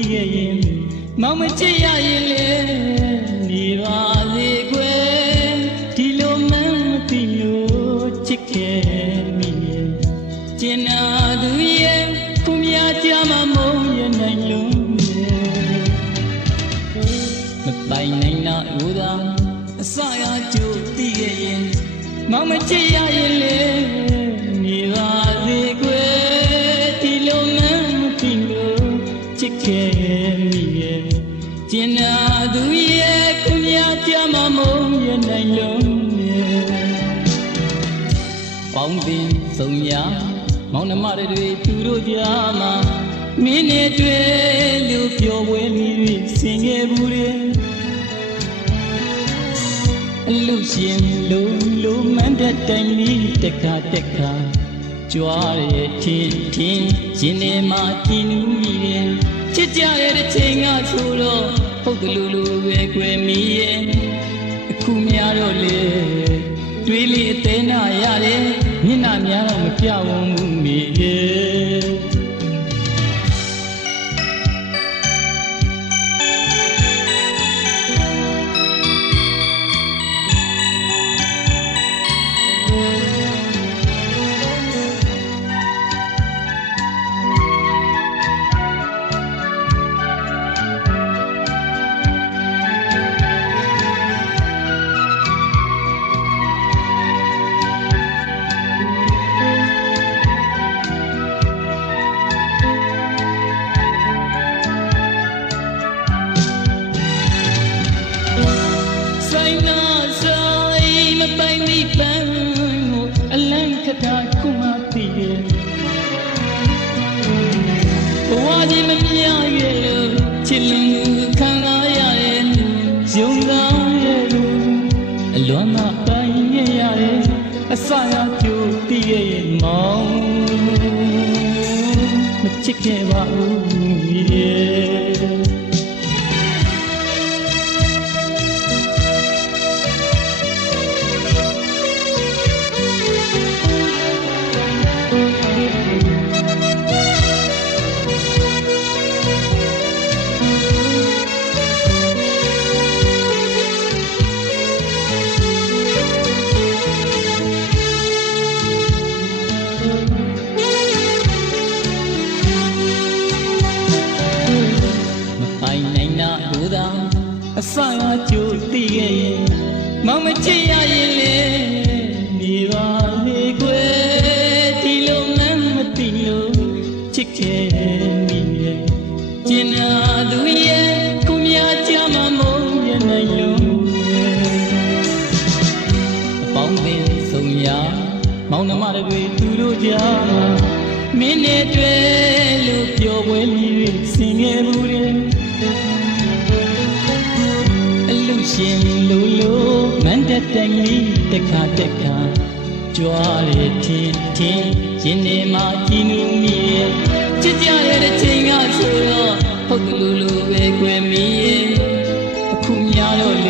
သိခဲ့ရင်မောင်မချစ်ရရင်လေနေပါလေကွယ်ဒီလိုမှန်းမသိလို့ချစ်ခဲ့မိရဲ့ကျင်နာသူရဲ့ခုမြာကြမှာမုန်းရနိုင်လုံးမပိုင်နိုင်တာဦးသာအစရကြိုသိခဲ့ရင်မောင်မချစ်ရရင်လေနေပါလေကွယ်ဒီလိုမှန်းမသိလို့ချစ်ခဲ့မိရဲ့ကျင်နာသူရဲ့ခုမြာကြမှာမုန်းရနိုင်လုံးပေါင်းတင်ဆုံးရမောင်နှမတွေသူတို့ကြားမှာမင်းနဲ့တွေ့လို့ပြောပွဲမိဆင်ခဲ့ဘူးလေအလူရှင်လုံးမန်းတဲ့တိုင်လေးတက်ခါကြွားရဲ့ထင်းရှင်နေမှာကြည်နူးမိတယ်ချစ်ကြရဲ့ချိန်ကဆိုတော့ဟုတ်တယ်လို့ပဲကွယ်မိရဲ့အခုများတော့လေတွေးလေအသေးနာရတယ်မျက်နှာများတော့မပြောင်းဘူးမိရဲ့အစရကြိုတည်ရဲ့မောင်မချစ်ခဲ့ပါဘူးရဲ့အစရကြိုတည်ခဲ့ရင်မောင်မချစ်ရရင်လေနေပါလေကွယ်ဒီလိုမှန်းမသိလို့ချစ်ခဲ့မိရဲ့ကျင်နာသူရဲ့ခုမြာကြမှာမုန်းရနိုင်လို့အပေါင်းတင်ဆုံးရမောင်နှမတွေသူတို့ကြားမင်းနဲ့တွေ့လို့ပြောပွဲလေးဆင်ခဲ့ဘူးတဲ့ရှင်လို့မန်းတဲ့တိုင်လေးတက်ခါကြွားရဲ့ထင်းရှင်နေမှာကြည်နူးမိရဲ့ချစ်ကြရဲ့ချိန်ကဆိုတော့ဟုတ်တယ်လို့ပဲကွယ်မိရဲ့အခုများတော့လေ